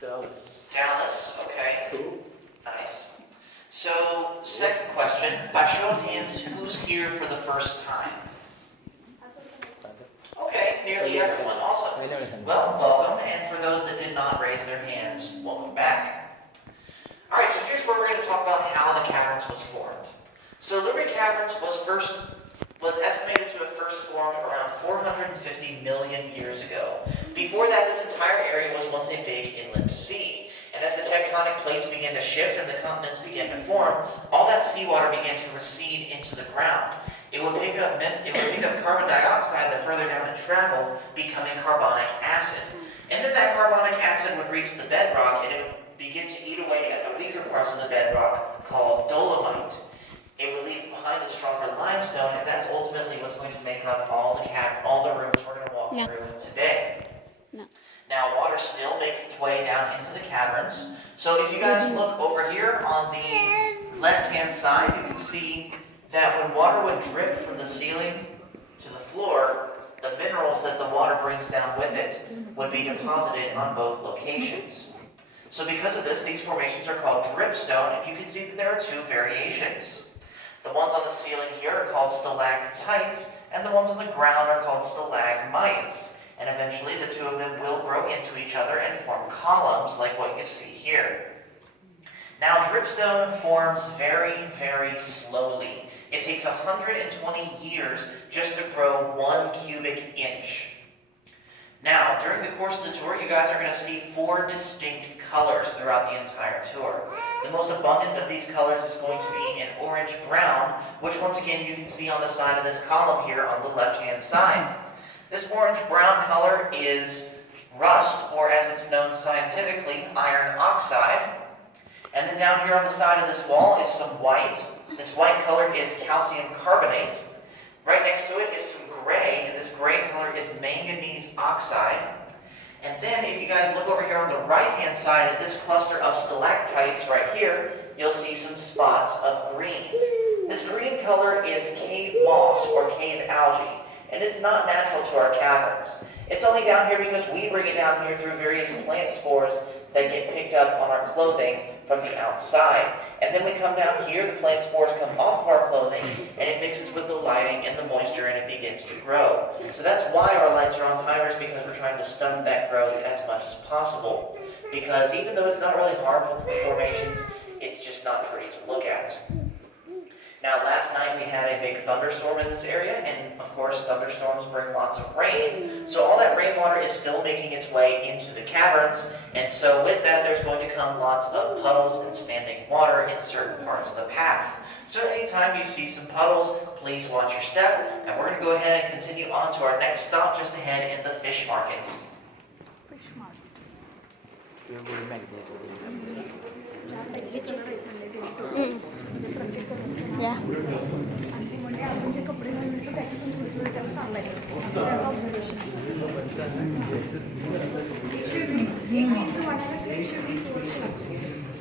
Dallas, okay. Nice. So, second question, by show of hands, who's here for the first time? Okay, nearly everyone, awesome. Well, welcome, and for those that did not raise their hands, welcome back. Alright, so here's where we're going to talk about how the caverns was formed. So Luray Caverns was estimated to have first formed around 450 million years ago. Before that, this entire area was once a big inland sea. And as the tectonic plates began to shift and the continents began to form, all that seawater began to recede into the ground. It would pick up carbon dioxide the further down it traveled, becoming carbonic acid. And then that carbonic acid would reach the bedrock and it would begin to eat away at the weaker parts of the bedrock called dolomite. It would leave behind the stronger limestone, and that's ultimately what's going to make up all the rooms we're going to walk through today. Now, water still makes its way down into the caverns. So if you guys look over here on the left-hand side, you can see that when water would drip from the ceiling to the floor, the minerals that the water brings down with it would be deposited on both locations. So because of this, these formations are called dripstone, and you can see that there are two variations. The ones on the ceiling here are called stalactites, and the ones on the ground are called stalagmites. And eventually the two of them will grow into each other and form columns like what you see here. Now dripstone forms very, very slowly. It takes 120 years just to grow 1 cubic inch. Now, during the course of the tour, you guys are going to see 4 distinct colors throughout the entire tour. The most abundant of these colors is going to be an orange-brown, which once again you can see on the side of this column here on the left-hand side. This orange-brown color is rust, or as it's known scientifically, iron oxide. And then down here on the side of this wall is some white. This white color is calcium carbonate. Right next to it is some gray, and this gray color is manganese oxide. And then if you guys look over here on the right-hand side at this cluster of stalactites right here, you'll see some spots of green. This green color is cave moss or cave algae, and it's not natural to our caverns. It's only down here because we bring it down here through various plant spores that get picked up on our clothing from the outside. And then we come down here, the plant spores come off of our clothing, and it mixes with the lighting and the moisture, and it begins to grow. So that's why our lights are on timers, because we're trying to stunt that growth as much as possible. Because even though it's not really harmful to the formations, it's just not pretty to look at. Now, last night we had a big thunderstorm in this area, and of course thunderstorms bring lots of rain. So all that rainwater is still making its way into the caverns, and so with that there's going to come lots of puddles and standing water in certain parts of the path. So anytime you see some puddles, please watch your step, and we're going to go ahead and continue on to our next stop just ahead in the fish market. Fish market. Yeah. It should be 18 to 120, it should be 4.